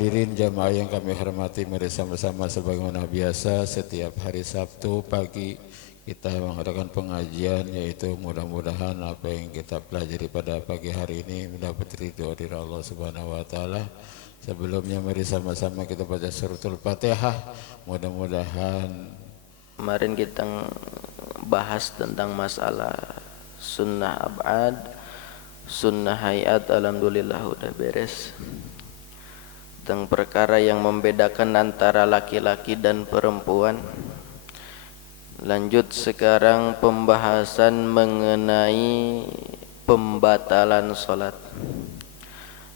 hadirin jamaah yang kami hormati, mari sama-sama sebagaimana biasa setiap hari Sabtu pagi kita mengadakan pengajian, yaitu mudah-mudahan apa yang kita pelajari pada pagi hari ini mendapat ridho dari Allah Subhanahu wa taala. Sebelumnya mari sama-sama kita baca suratul Fatihah. Mudah-mudahan kemarin kita bahas tentang masalah sunnah ab'ad, sunnah hayat, alhamdulillah udah beres. Tentang perkara yang membedakan antara laki-laki dan perempuan. Lanjut sekarang pembahasan mengenai pembatalan solat.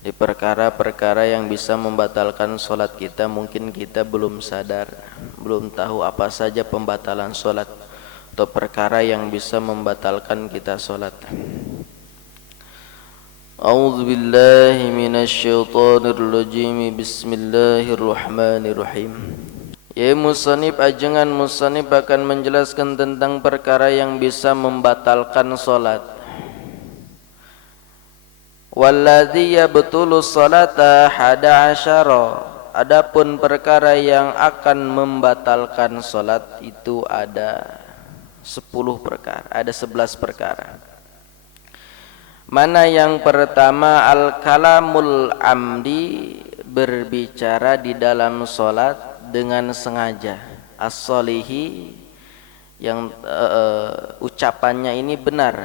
Di perkara-perkara yang bisa membatalkan solat kita, mungkin kita belum sadar, belum tahu apa saja pembatalan solat atau perkara yang bisa membatalkan kita solat. A'udzu billahi minasyaitonir rajim. Bismillahirrahmanirrahim. Ya musannif, ajengan musannif akan menjelaskan tentang perkara yang bisa membatalkan salat. Walladzi yabtulu salata 11. Adapun perkara yang akan membatalkan salat itu ada 10 perkara, ada 11 perkara. Mana yang pertama, al-kalamul amdi, berbicara di dalam solat dengan sengaja. As-solihi, yang ucapannya ini benar,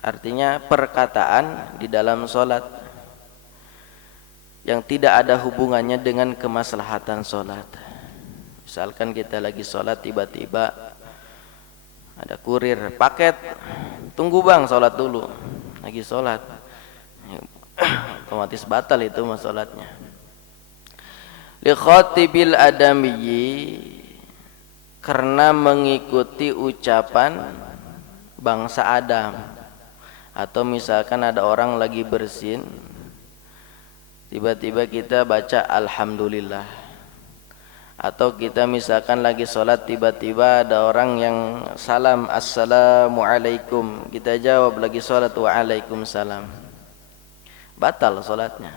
artinya perkataan di dalam solat yang tidak ada hubungannya dengan kemaslahatan solat. Misalkan kita lagi solat, tiba-tiba ada kurir paket, tunggu bang, sholat dulu, lagi sholat, otomatis batal itu mas sholatnya. Li khatibil adamiyyi, karena mengikuti ucapan bangsa Adam. Atau misalkan ada orang lagi bersin, tiba-tiba kita baca alhamdulillah. Atau kita misalkan lagi sholat, tiba-tiba ada orang yang salam assalamualaikum, kita jawab lagi sholat waalaikumsalam, batal sholatnya.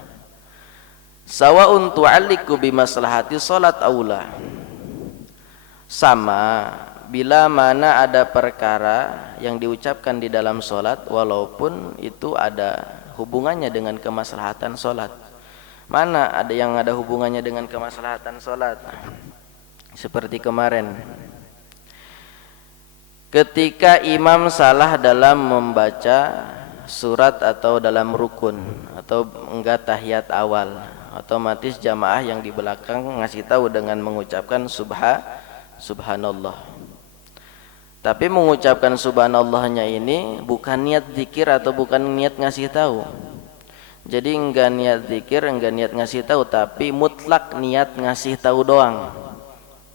Sawa'un tu'alliku bimaslahati sholat aula, sama bila mana ada perkara yang diucapkan di dalam sholat walaupun itu ada hubungannya dengan kemaslahatan sholat. Mana ada yang ada hubungannya dengan kemaslahatan sholat? Seperti kemarin, ketika imam salah dalam membaca surat atau dalam rukun atau enggak tahiyat awal, otomatis jamaah yang di belakang ngasih tahu dengan mengucapkan subhanallah. Tapi mengucapkan subhanallahnya ini bukan niat zikir atau bukan niat ngasih tahu. Jadi enggak niat zikir, enggak niat ngasih tahu, tapi mutlak niat ngasih tahu doang.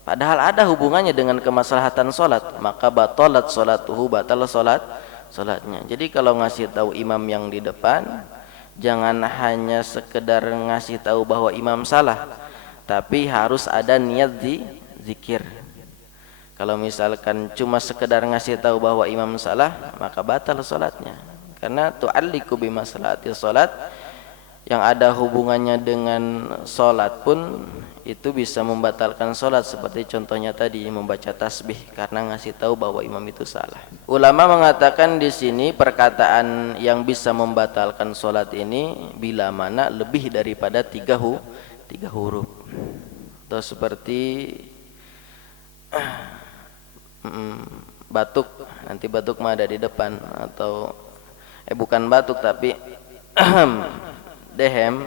Padahal ada hubungannya dengan kemaslahatan solat, maka batalat solatuhu, batal solatnya. Jadi kalau ngasih tahu imam yang di depan, jangan hanya sekedar ngasih tahu bahwa imam salah, tapi harus ada niat zikir. Kalau misalkan cuma sekedar ngasih tahu bahwa imam salah, maka batal solatnya. Karena tu'alliku bimaslahati solat, yang ada hubungannya dengan solat pun itu bisa membatalkan solat. Seperti contohnya tadi, membaca tasbih karena ngasih tahu bahwa imam itu salah. Ulama mengatakan di sini perkataan yang bisa membatalkan solat ini bila mana lebih daripada tiga huruf. Atau seperti batuk, nanti batuk mah ada di depan, atau bukan batuk tapi dehem.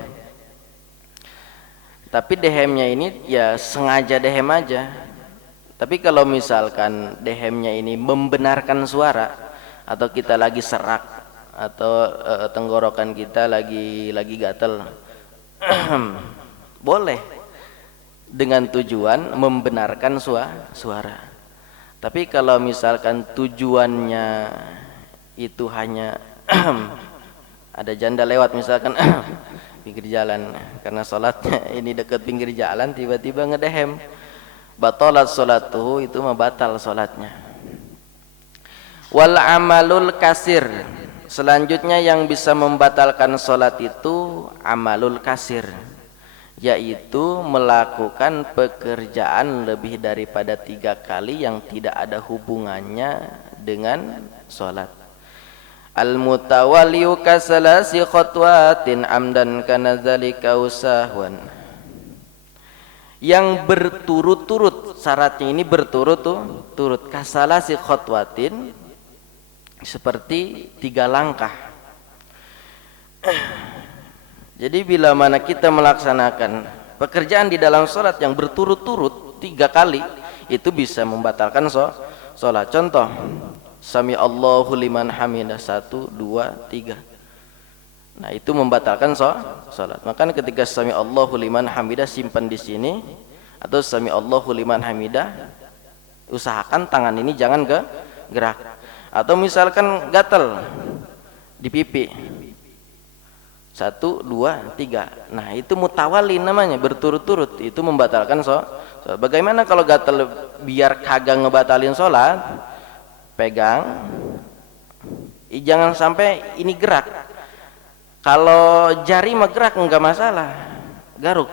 Tapi dehemnya ini ya sengaja dehem aja. Tapi kalau misalkan dehemnya ini membenarkan suara, atau kita lagi serak, atau tenggorokan kita lagi gatal, boleh dengan tujuan membenarkan suara. Tapi kalau misalkan tujuannya itu hanya ada janda lewat misalkan pinggir jalan, karena sholatnya ini dekat pinggir jalan, tiba-tiba ngedehem, batalat sholatuhu, itu mah batal sholatnya. Wal amalul kasir, selanjutnya yang bisa membatalkan sholat itu amalul kasir. yaitu melakukan pekerjaan lebih daripada 3 kali yang tidak ada hubungannya dengan sholat. Al-mutawaliyu kasalasi khutwatin amdan kana dzalika usahwan. Yang berturut-turut, syaratnya ini berturut-turut, kasalasi khutwatin, seperti 3 langkah. Jadi bila mana kita melaksanakan pekerjaan di dalam sholat yang berturut-turut 3 kali, itu bisa membatalkan sholat. Contoh, Sami Allahu liman hamidah 1, 2, 3. Nah, itu membatalkan sholat. Maka ketika Sami Allahu liman hamidah simpan di sini, atau Sami Allahu liman hamidah, usahakan tangan ini jangan gerak. Atau misalkan gatal di pipi, 1, 2, 3. Nah, itu mutawali namanya, berturut-turut, itu membatalkan sholat. Bagaimana kalau gatal biar kagak ngebatalin sholat? Pegang, jangan sampai ini gerak. Kalau jari mah gerak enggak masalah, garuk.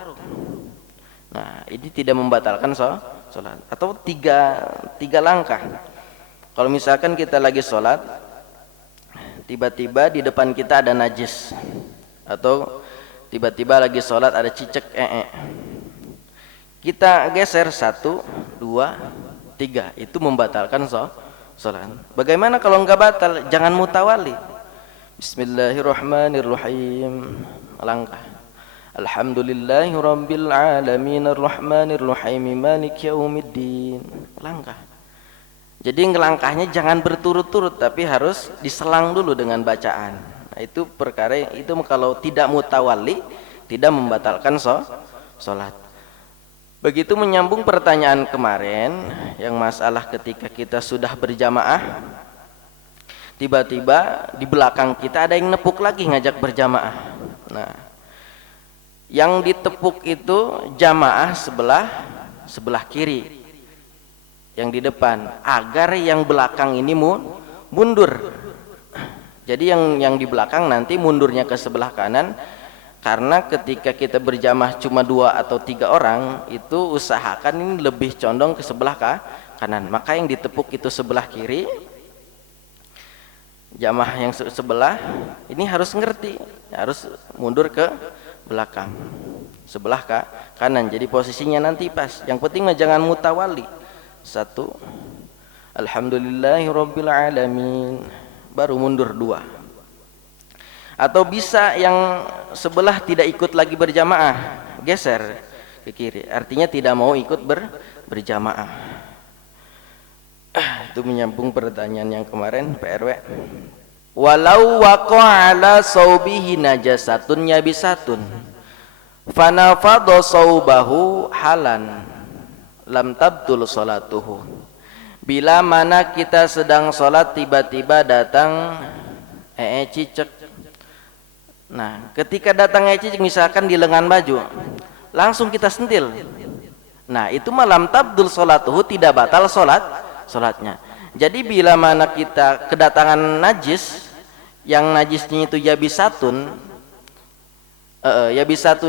Nah, ini tidak membatalkan sholat. Atau tiga langkah. Kalau misalkan kita lagi sholat, tiba-tiba di depan kita ada najis, atau tiba-tiba lagi sholat ada cicak kita geser 1, 2, 3, itu membatalkan sholat. Bagaimana kalau enggak batal? Jangan mutawali. Bismillahirrahmanirrahim. Langkah. Alhamdulillahirabbil alamin arrahmanir rahim maliki yaumiddin. Langkah. Jadi ngelangkahnya jangan berturut-turut, tapi harus diselang dulu dengan bacaan. Nah, itu perkara itu kalau tidak mutawali, tidak membatalkan sholat. Begitu menyambung pertanyaan kemarin yang masalah ketika kita sudah berjamaah, tiba-tiba di belakang kita ada yang nepuk lagi ngajak berjamaah. Nah, yang ditepuk itu jamaah sebelah kiri, yang di depan, agar yang belakang ini mundur. Jadi yang di belakang nanti mundurnya ke sebelah kanan. Karena ketika kita berjamaah cuma 2 atau 3 orang, itu usahakan ini lebih condong ke sebelah kanan. Maka yang ditepuk itu sebelah kiri, jamaah yang sebelah ini harus ngerti, harus mundur ke belakang, sebelah kanan. Jadi posisinya nanti pas. Yang penting mah jangan mutawali. 1, Alhamdulillahirabbil alamin, baru mundur 2. Atau bisa yang sebelah tidak ikut lagi berjamaah, geser ke kiri, artinya tidak mau ikut berjamaah. Itu menyambung pertanyaan yang kemarin PRW. Walau waqa'a ala saubihi najasatun yabisatun fanafadha saubahu halan lam tabtul salatuhu. Bila mana kita sedang sholat tiba-tiba datang cicak. Nah, ketika datang cicik misalkan di lengan baju, langsung kita sentil. Nah, itu malam tabdul salatuhu, tidak batal sholatnya. Jadi bila mana kita kedatangan najis, yang najisnya itu yabisatun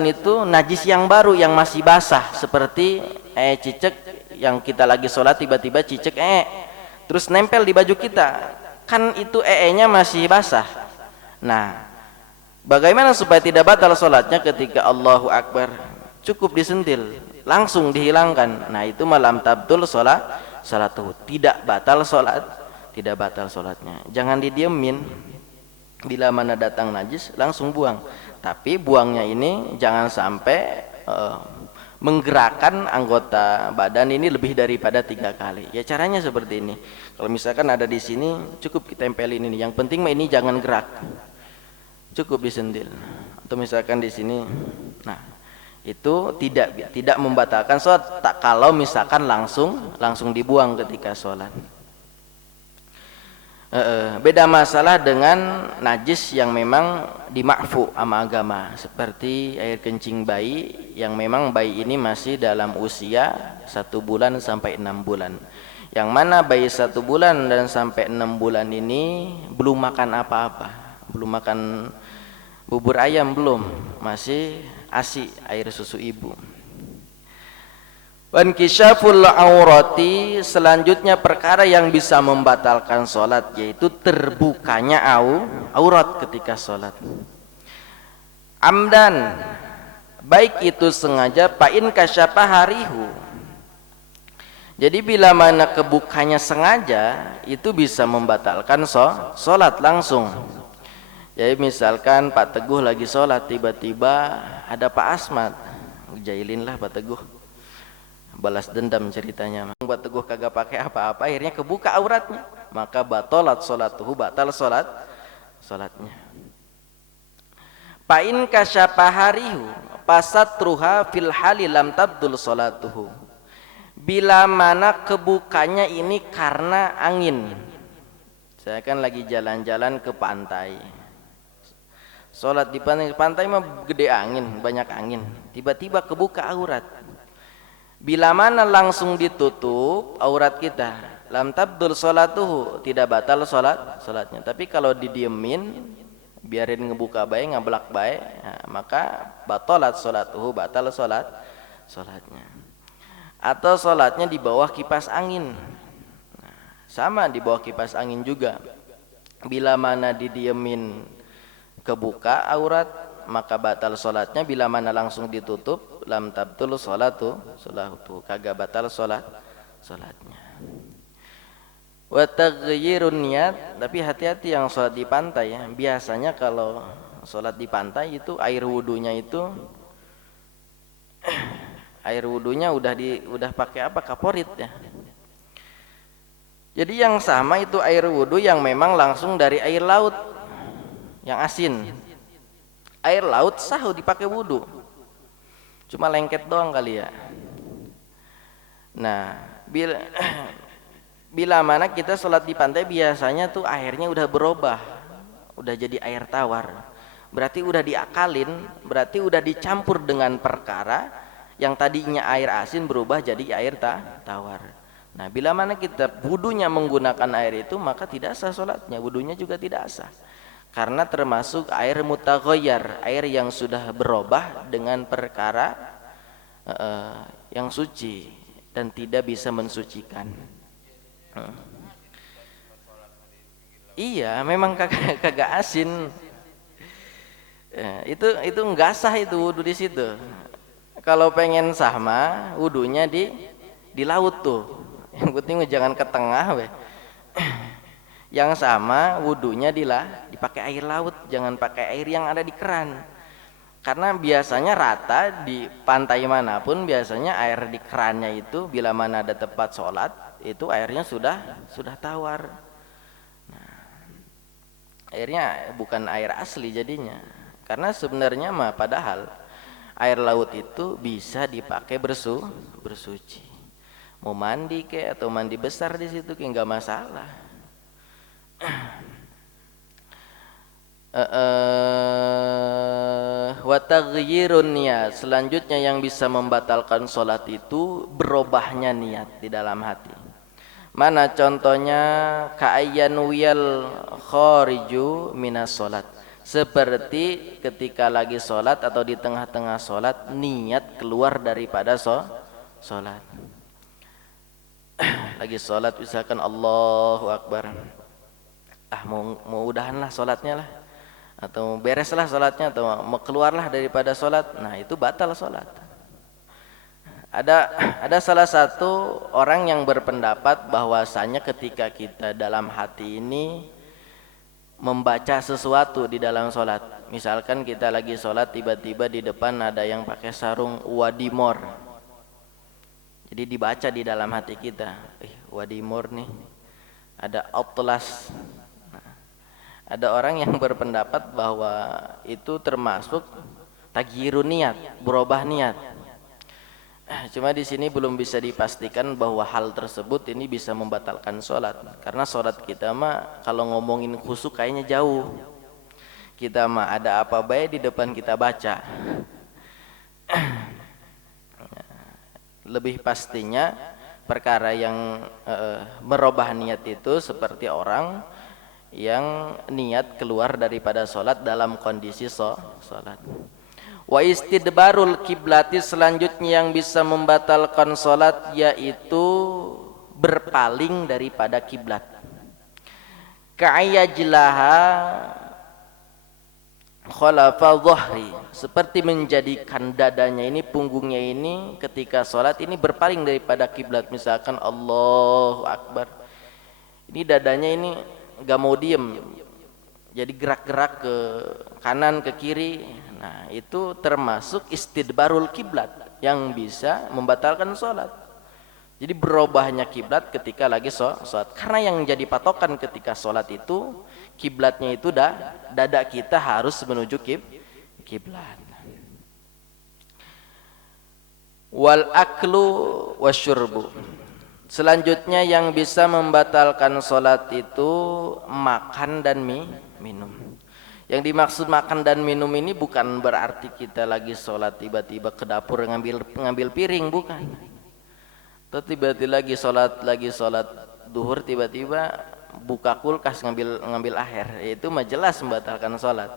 itu najis yang baru yang masih basah, seperti cicek yang kita lagi sholat tiba-tiba cicek terus nempel di baju kita, kan itu nya masih basah. Nah, bagaimana supaya tidak batal sholatnya? Ketika Allahu Akbar cukup disentil, langsung dihilangkan. Nah, itu malam tabtul salatuhu, tidak batal sholatnya. Jangan didiemin. Bila mana datang najis langsung buang, tapi buangnya ini jangan sampai menggerakkan anggota badan ini lebih daripada 3 kali. Ya caranya seperti ini. Kalau misalkan ada di sini cukup kita tempelin ini. Yang penting mah ini jangan gerak, cukup disentil. Atau misalkan di sini, nah itu tidak membatalkan sholat. Tak kalau misalkan langsung dibuang ketika sholat. Beda masalah dengan najis yang memang dimakfu sama agama, seperti air kencing bayi yang memang bayi ini masih dalam usia 1 bulan sampai 6 bulan. Yang mana bayi 1 bulan dan sampai 6 bulan ini belum makan apa-apa, belum makan Bubur ayam belum, masih ASI, air susu ibu. Wankishaful aurati, selanjutnya perkara yang bisa membatalkan sholat yaitu terbukanya aurat ketika sholat. Amdan, baik itu sengaja, pain kasyafa harihu. Jadi bila mana kebukanya sengaja, itu bisa membatalkan sholat langsung. Jadi misalkan Pak Teguh lagi sholat, tiba-tiba ada Pak Asmat, jailin lah Pak Teguh, balas dendam ceritanya. Pak Teguh kagak pakai apa-apa, akhirnya kebuka auratnya, maka batalat sholatuhu, batal sholatnya. Pain kasyafa harihu pasatruha fil hali lam tabdul sholatuhu. Bila mana kebukanya ini karena angin. Saya kan lagi jalan-jalan ke pantai. Sholat di pantai mah gede angin, banyak angin. Tiba-tiba kebuka aurat. Bila mana langsung ditutup aurat kita, lam tabdul sholatuhu, tidak batal sholatnya. Tapi kalau didiemin, biarin ngebuka baik, ngablak baik, nah, maka batalat sholatuhu, batal sholatnya. Atau sholatnya di bawah kipas angin, nah, sama di bawah kipas angin juga. Bila mana didiemin kebuka aurat, maka batal sholatnya. Bila mana langsung ditutup, lam tabtul sholatu, kagak batal sholatnya. Wa taghyirun niyat, tapi hati-hati yang sholat di pantai ya. Biasanya kalau sholat di pantai itu air wudunya udah pakai apa, kaporit ya. Jadi yang sama itu air wudu yang memang langsung dari air laut yang asin. Air laut sah dipakai wudu, cuma lengket doang kali ya. Nah, bila mana kita sholat di pantai, biasanya tuh airnya udah berubah, udah jadi air tawar. Berarti udah diakalin, berarti udah dicampur dengan perkara yang tadinya air asin berubah jadi air tawar. Nah, bila mana kita wudunya menggunakan air itu, maka tidak sah sholatnya, wudunya juga tidak sah. Karena termasuk air mutaghayyar, air yang sudah berubah dengan perkara yang suci dan tidak bisa mensucikan. Iya, memang kagak asin. Itu enggak sah itu wudu di situ. Kalau pengen sah mah wudunya di laut tuh. Yang penting jangan ke tengah weh. Yang sama wudunya dipakai air laut, jangan pakai air yang ada di keran. Karena biasanya rata di pantai manapun, biasanya air di kerannya itu bila mana ada tempat sholat, itu airnya sudah tawar. Nah, airnya bukan air asli jadinya. Karena sebenarnya mah padahal air laut itu bisa dipakai bersuci. Mau mandi kayak atau mandi besar di situ kayak nggak masalah. Wa taghyirun niyat, selanjutnya yang bisa membatalkan sholat itu berubahnya niat di dalam hati. Mana contohnya? Ka'ayyan wiyal khariju minas sholat, seperti ketika lagi sholat atau di tengah-tengah sholat niat keluar daripada sholat. Lagi sholat misalkan Allahu Akbar, mau udahan lah sholatnya lah, atau bereslah sholatnya, atau mau keluarlah daripada sholat, nah itu batal sholat. Ada salah satu orang yang berpendapat bahwasanya ketika kita dalam hati ini membaca sesuatu di dalam sholat, misalkan kita lagi sholat tiba-tiba di depan ada yang pakai sarung wadimor, jadi dibaca di dalam hati kita, wadimor nih, ada atlas. Ada orang yang berpendapat bahwa itu termasuk taghyirun niat, berubah niat. Cuma di sini belum bisa dipastikan bahwa hal tersebut ini bisa membatalkan sholat. Karena sholat kita mah kalau ngomongin khusyuk kayaknya jauh. Kita mah ada apa baik di depan kita baca. Lebih pastinya perkara yang merubah niat itu seperti orang yang niat keluar daripada sholat dalam kondisi sholat. Wa istidbarul kiblati, selanjutnya yang bisa membatalkan sholat yaitu berpaling daripada kiblat. Ka'ayajlaha khalafa dhahri, seperti menjadikan dadanya ini, punggungnya ini ketika sholat ini berpaling daripada kiblat. Misalkan Allahu Akbar, ini dadanya ini gak mau diem, jadi gerak-gerak ke kanan ke kiri. Nah, itu termasuk istidbarul kiblat yang bisa membatalkan sholat. Jadi berubahnya kiblat ketika lagi sholat, karena yang jadi patokan ketika sholat itu kiblatnya itu dada kita harus menuju kiblat. Wal aklu wasyurbu, selanjutnya yang bisa membatalkan sholat itu makan dan minum. Yang dimaksud makan dan minum ini bukan berarti kita lagi sholat tiba-tiba ke dapur ngambil piring, bukan. Atau tiba-tiba lagi sholat duhur tiba-tiba buka kulkas ngambil air, itu mah jelas membatalkan sholat.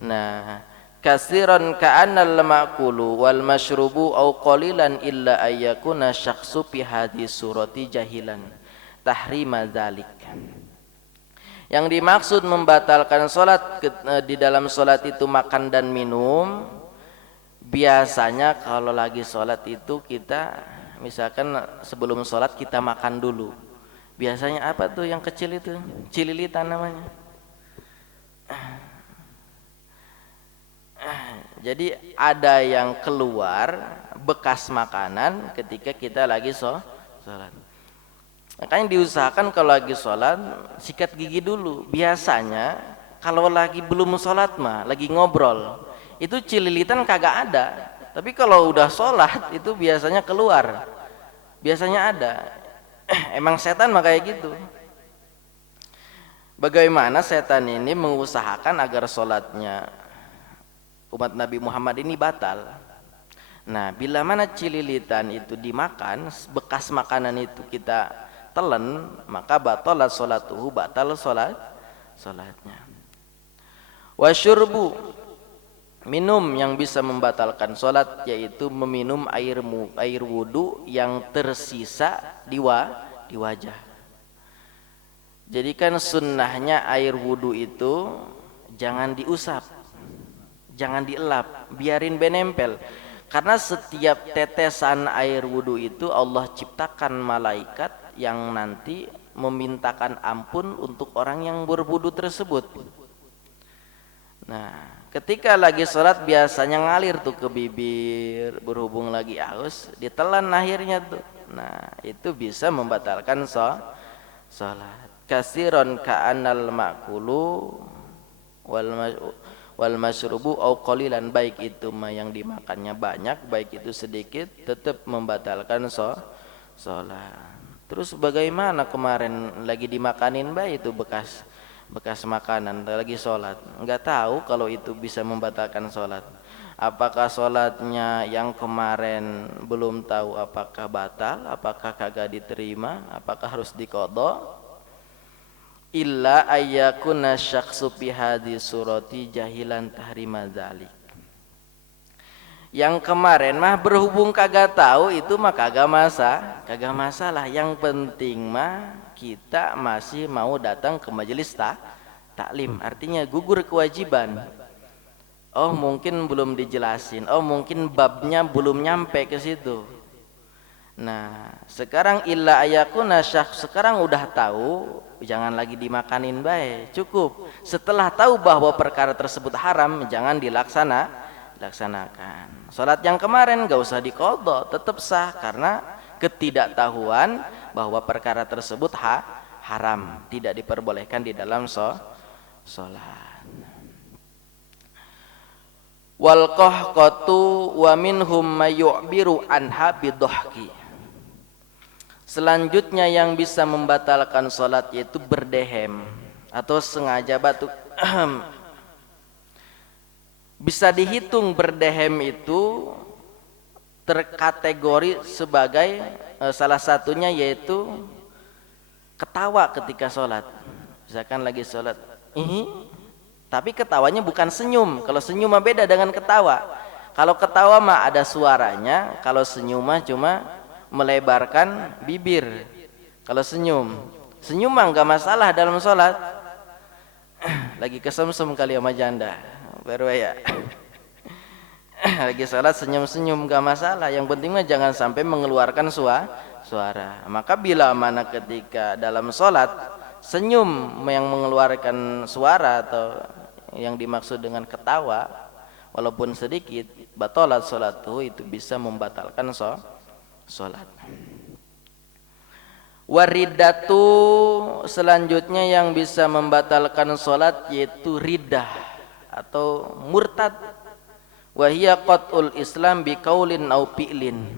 Nah, kasiran ka'annal ma'kulu wal masyrubu au qalilan illa ayyakuna syakhsu fi hadhihi surati jahilan tahrima dzalik. Yang dimaksud membatalkan sholat di dalam sholat itu makan dan minum. Biasanya kalau lagi sholat itu kita misalkan sebelum sholat kita makan dulu. Biasanya apa tuh yang kecil itu? Cililitan namanya. Jadi ada yang keluar bekas makanan ketika kita lagi sholat. Makanya diusahakan kalau lagi sholat sikat gigi dulu. Biasanya kalau lagi belum sholat mah lagi ngobrol, itu cililitan kagak ada. Tapi kalau udah sholat itu biasanya keluar, biasanya ada. Emang setan mah kayak gitu. Bagaimana setan ini mengusahakan agar sholatnya umat Nabi Muhammad ini batal. Nah, bila mana cililitan itu dimakan, bekas makanan itu kita telan, maka batalat sholatuhu, batal sholatnya. Wasyurbu, minum yang bisa membatalkan sholat yaitu meminum air wudu yang tersisa di wajah. Jadi kan sunnahnya air wudu itu jangan diusap, jangan dielap, biarin benempel. Karena setiap tetesan air wudu itu Allah ciptakan malaikat yang nanti memintakan ampun untuk orang yang berwudu tersebut. Nah, ketika lagi sholat biasanya ngalir tuh ke bibir, berhubung lagi haus, ditelan akhirnya tuh. Nah, itu bisa membatalkan sholat. Kasiron ka'anal ma'kulu wal masyrubu au qalilan, baik itu mah yang dimakannya banyak, baik itu sedikit, tetap membatalkan sholat. Terus bagaimana kemarin lagi dimakanin baik itu bekas makanan lagi sholat, nggak tahu kalau itu bisa membatalkan sholat. Apakah sholatnya yang kemarin belum tahu apakah batal, apakah kagak diterima, apakah harus diqadha? Illa ayyakuna syakhsu fi hadhi surati jahilan tahrima dzalik. Yang kemarin mah berhubung kagak tahu itu mah kagak masalah. Yang penting mah kita masih mau datang ke majelis taklim, artinya gugur kewajiban. Oh mungkin belum dijelasin, oh mungkin babnya belum nyampe ke situ. Nah sekarang illa ayakuna syakh, sekarang udah tahu, jangan lagi dimakanin baik, cukup. Setelah tahu bahwa perkara tersebut haram, jangan dilaksanakan. Salat yang kemarin gak usah diqadha, tetap sah karena ketidaktahuan bahwa perkara tersebut haram, tidak diperbolehkan di dalam salat. Wal qahqatu wa minhum mayu'biru anha bidhahki. Selanjutnya yang bisa membatalkan salat yaitu berdehem atau sengaja batuk. Bisa dihitung berdehem itu terkategori sebagai salah satunya yaitu ketawa ketika sholat. Misalkan lagi sholat, tapi ketawanya bukan senyum. Kalau senyum mah beda dengan ketawa. Kalau ketawa mah ada suaranya, kalau senyum mah cuma melebarkan bibir. Kalau senyum mah nggak masalah dalam sholat. Lagi kesemsem kali sama janda, baru ya. Lagi sholat senyum-senyum nggak masalah. Yang penting mah jangan sampai mengeluarkan suara. Maka bila mana ketika dalam sholat senyum yang mengeluarkan suara atau yang dimaksud dengan ketawa, walaupun sedikit, batalat sholatuhu, itu bisa membatalkan sholat. Waridatu, selanjutnya yang bisa membatalkan sholat yaitu riddah atau murtad. Wahia qat'ul Islam biqaulin au fi'lin.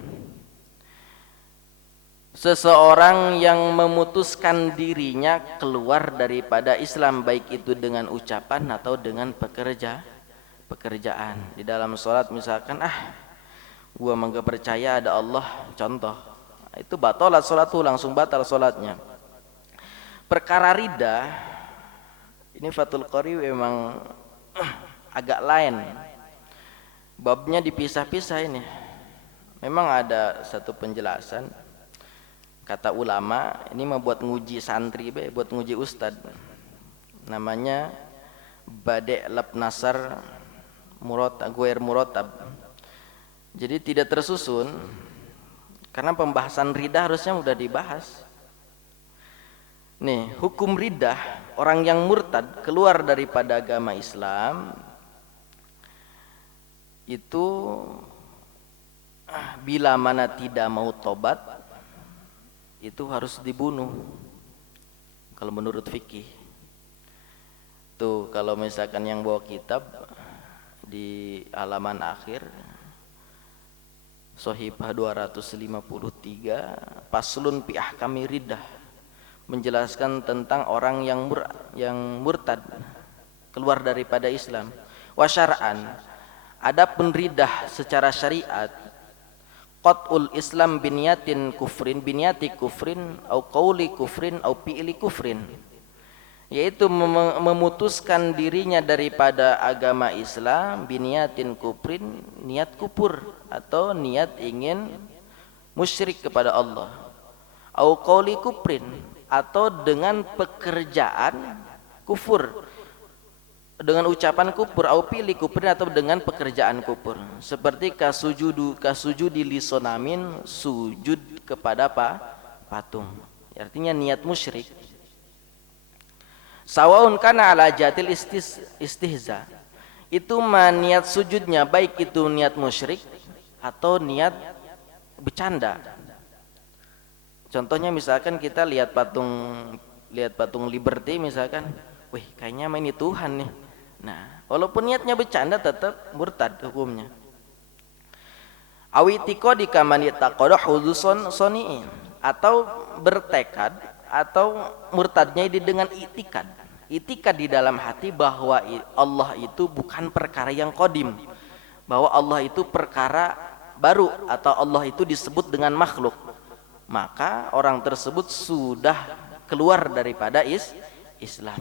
Seseorang yang memutuskan dirinya keluar daripada Islam, baik itu dengan ucapan atau dengan pekerjaan. Di dalam sholat misalkan, gua mah gak percaya ada Allah, contoh, itu batalat sholatu, langsung batal sholatnya. Perkara riddah ini Fathul Qori memang agak lain, babnya dipisah-pisah ini. Memang ada satu penjelasan, kata ulama, ini mah buat nguji santri, buat nguji ustad, namanya Bade' Lab Nasar Guer Murotab. Jadi tidak tersusun, karena pembahasan riddah harusnya udah dibahas. Nih, hukum riddah, orang yang murtad keluar daripada agama Islam itu bila mana tidak mau tobat itu harus dibunuh kalau menurut fikih. Tuh kalau misalkan yang bawa kitab di halaman akhir Sohibah 253, Paslun fi ahkami riddah, menjelaskan tentang orang yang murtad keluar daripada Islam. Wa syar'an, adapun riddah secara syariat, qat'ul Islam biniyati kufrin au qauli kufrin au fi'li kufrin, yaitu memutuskan dirinya daripada agama Islam biniyatin kufrin, niat kufur atau niat ingin musyrik kepada Allah, au qauli kufrin, atau dengan pekerjaan kufur, dengan ucapan kufur, au fi'li kufrin, atau dengan pekerjaan kufur, seperti kasujudi lisonamin, sujud kepada patung, artinya niat musyrik. Sawaun kana ala jatil istihza, itu niat sujudnya baik itu niat musyrik atau niat bercanda. Contohnya misalkan kita lihat patung Liberty misalkan, wih kayaknya ini Tuhan nih. Nah, walaupun niatnya bercanda tetap murtad hukumnya. Awitiko di kamani taqadah huduson soniin, atau bertekad, atau murtadnya ini dengan itikad di dalam hati bahwa Allah itu bukan perkara yang qadim, bahwa Allah itu perkara baru, atau Allah itu disebut dengan makhluk, maka orang tersebut sudah keluar daripada Islam.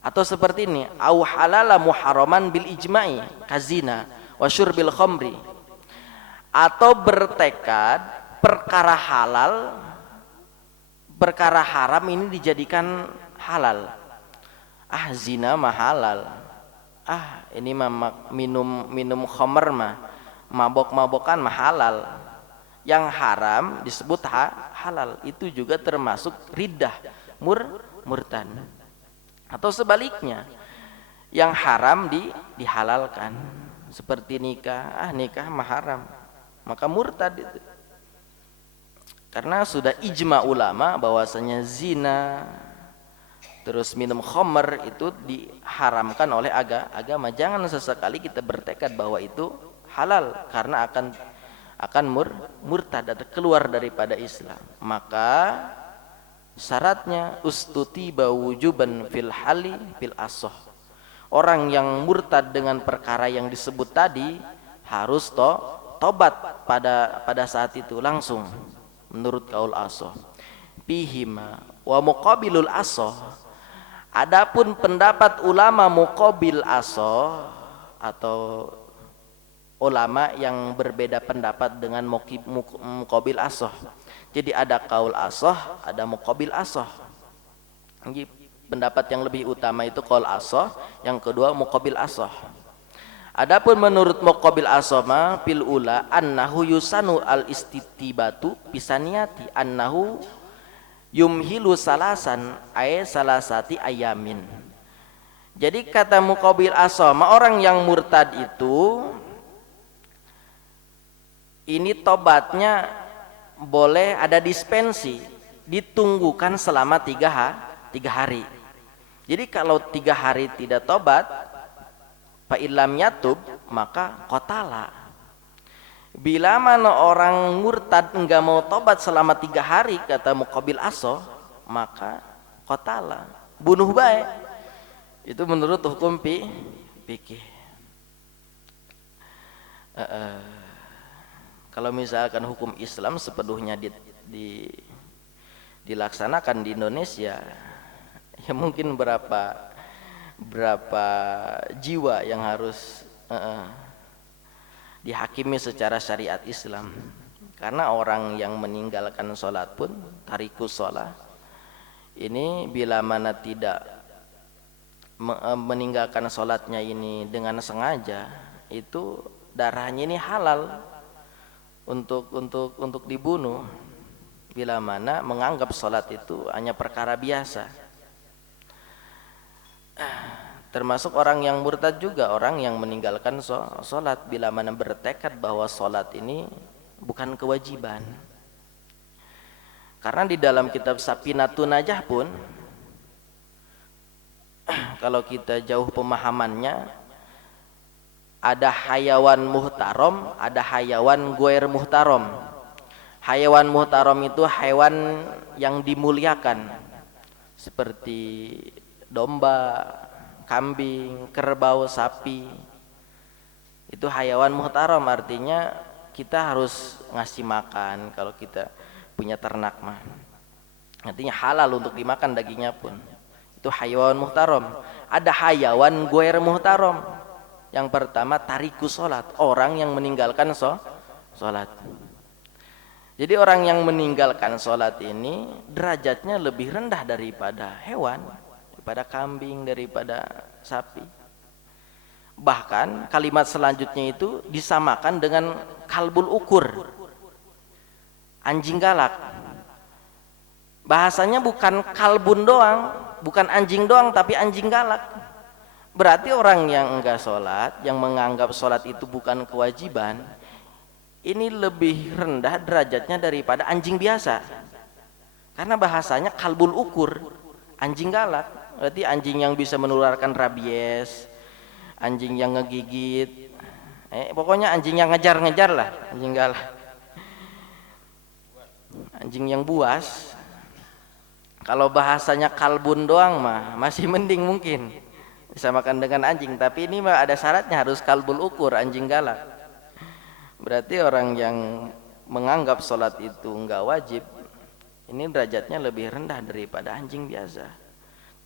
Atau seperti ini, au halala muharraman bil ijma'i kazina wa syurbil khamri, atau bertekad perkara haram ini dijadikan halal. Zina mah halal, ini mah minum khamr mah, mabok-mabokan mah halal. Yang haram disebut halal, itu juga termasuk riddah, murtad. Atau sebaliknya, yang haram dihalalkan, seperti nikah, nikah mah haram, maka murtad itu. Karena sudah ijma ulama bahwasanya zina terus minum khamr itu diharamkan oleh agama. Jangan sesekali kita bertekad bahwa itu halal, karena akan murtad atau keluar daripada Islam. Maka syaratnya ustutiba wujuban fil hali fil asoh, orang yang murtad dengan perkara yang disebut tadi harus tobat pada saat itu langsung, menurut kaul asoh. Bihima wa muqabilul asoh, Adapun pendapat ulama muqabil asoh atau ulama yang berbeda pendapat dengan muqabil asoh. Jadi ada kaul asoh, ada muqabil asoh. Jadi pendapat yang lebih utama itu kaul asoh, yang kedua muqabil asoh. Adapun menurut muqabil asoh ma fil ula annahu yusanu al istitibatu bisaniyati annahu yumhilu salasan ay salasati ayamin. Jadi kata muqabil asoma, orang yang murtad itu ini tobatnya boleh ada dispensi, ditunggukan selama 3 hari. Jadi kalau 3 hari tidak tobat, fa illam yatub maka qatala. Bila mana orang murtad enggak mau tobat selama 3 hari, kata muqabil asoh, maka qatala, bunuh baik. Itu menurut hukum fikih. Kalau misalkan hukum Islam sepenuhnya dilaksanakan di Indonesia, ya mungkin berapa jiwa yang harus dihakimi secara syariat Islam. Karena orang yang meninggalkan sholat pun tarikus sholat ini bila mana tidak meninggalkan sholatnya ini dengan sengaja, itu darahnya ini halal untuk dibunuh bila mana menganggap sholat itu hanya perkara biasa. Termasuk orang yang murtad juga orang yang meninggalkan sholat bila mana bertekad bahwa sholat ini bukan kewajiban. Karena di dalam kitab Safinatun Najah pun kalau kita jauh pemahamannya, ada hayawan muhtarom, ada hayawan goer muhtarom. Hayawan muhtarom itu hewan yang dimuliakan seperti domba, kambing, kerbau, sapi. Itu hayawan muhtaram, artinya kita harus ngasih makan kalau kita punya ternak mah. Artinya halal untuk dimakan dagingnya pun. Itu hayawan muhtaram. Ada hayawan goer muhtaram. Yang pertama tarikus sholat, orang yang meninggalkan sholat. Jadi orang yang meninggalkan sholat ini derajatnya lebih rendah daripada hewan, daripada kambing, daripada sapi. Bahkan kalimat selanjutnya itu disamakan dengan kalbul ukur, anjing galak. Bahasanya bukan kalbun doang, bukan anjing doang, tapi anjing galak. Berarti orang yang enggak sholat, yang menganggap sholat itu bukan kewajiban, ini lebih rendah derajatnya daripada anjing biasa. Karena bahasanya kalbul ukur, anjing galak. Berarti anjing yang bisa menularkan rabies, anjing yang ngegigit, pokoknya anjing yang ngejar-ngejar lah, anjing galak. Anjing yang buas. Kalau bahasanya kalbun doang mah masih mending mungkin disamakan dengan anjing, tapi ini mah ada syaratnya, harus kalbul ukur, anjing galak. Berarti orang yang menganggap sholat itu enggak wajib, ini derajatnya lebih rendah daripada anjing biasa.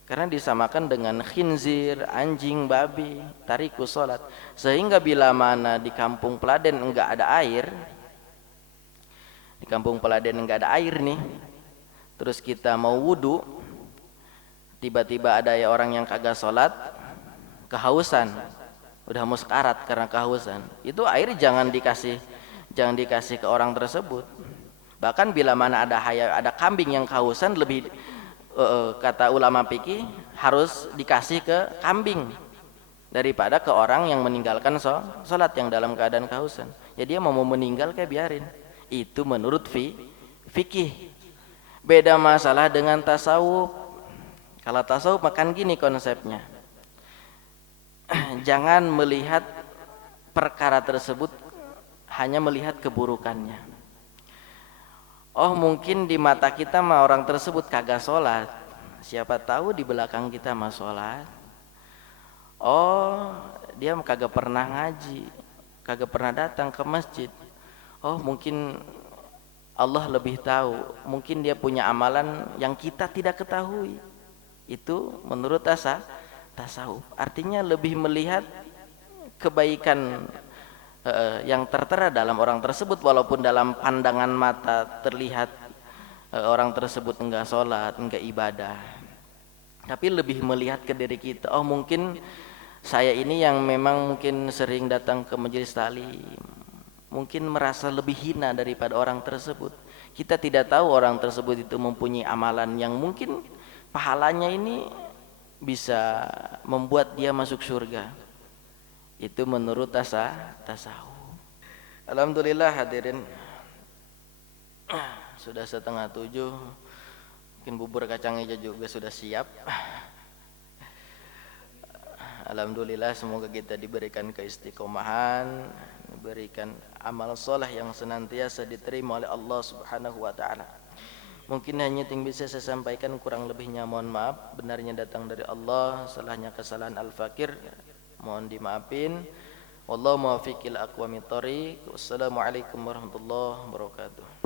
Karena disamakan dengan khinzir, anjing, babi, tarikus sholat. Sehingga bila mana di kampung Peladen enggak ada air, di kampung Peladen enggak ada air nih, terus kita mau wudu, tiba-tiba ada ya orang yang kagak sholat, kehausan, udah mau sekarat karena kehausan, itu air jangan dikasih ke orang tersebut. Bahkan bila mana ada kambing yang kehausan, lebih kata ulama fikih harus dikasih ke kambing daripada ke orang yang meninggalkan sholat yang dalam keadaan kehausan. Jadi dia mau meninggal kayak biarin. Itu menurut fikih. Beda masalah dengan tasawuf. Kalau tasawuf makan gini konsepnya, jangan melihat perkara tersebut hanya melihat keburukannya. Oh mungkin di mata kita mah orang tersebut kagak sholat, siapa tahu di belakang kita mah sholat. Oh dia kagak pernah ngaji, kagak pernah datang ke masjid. Oh mungkin Allah lebih tahu, mungkin dia punya amalan yang kita tidak ketahui. Itu menurut tasawuf. Artinya lebih melihat kebaikan yang tertera dalam orang tersebut, walaupun dalam pandangan mata terlihat orang tersebut enggak sholat, enggak ibadah, tapi lebih melihat ke diri kita. Oh, mungkin saya ini yang memang mungkin sering datang ke majelis taklim, mungkin merasa lebih hina daripada orang tersebut. Kita tidak tahu orang tersebut itu mempunyai amalan yang mungkin pahalanya ini bisa membuat dia masuk surga. Itu menurut tasawuf. Alhamdulillah hadirin, sudah 6:30. Mungkin bubur kacang hijau juga sudah siap. Alhamdulillah, semoga kita diberikan keistiqomahan, diberikan amal soleh yang senantiasa diterima oleh Allah Subhanahu wa taala. Mungkin hanya yang bisa saya sampaikan, kurang lebihnya mohon maaf. Benarnya datang dari Allah, salahnya kesalahan al-fakir, mohon dimaafin. Wallahu muwaffiq ila aqwamit thoriq. Wassalamualaikum warahmatullahi wabarakatuh.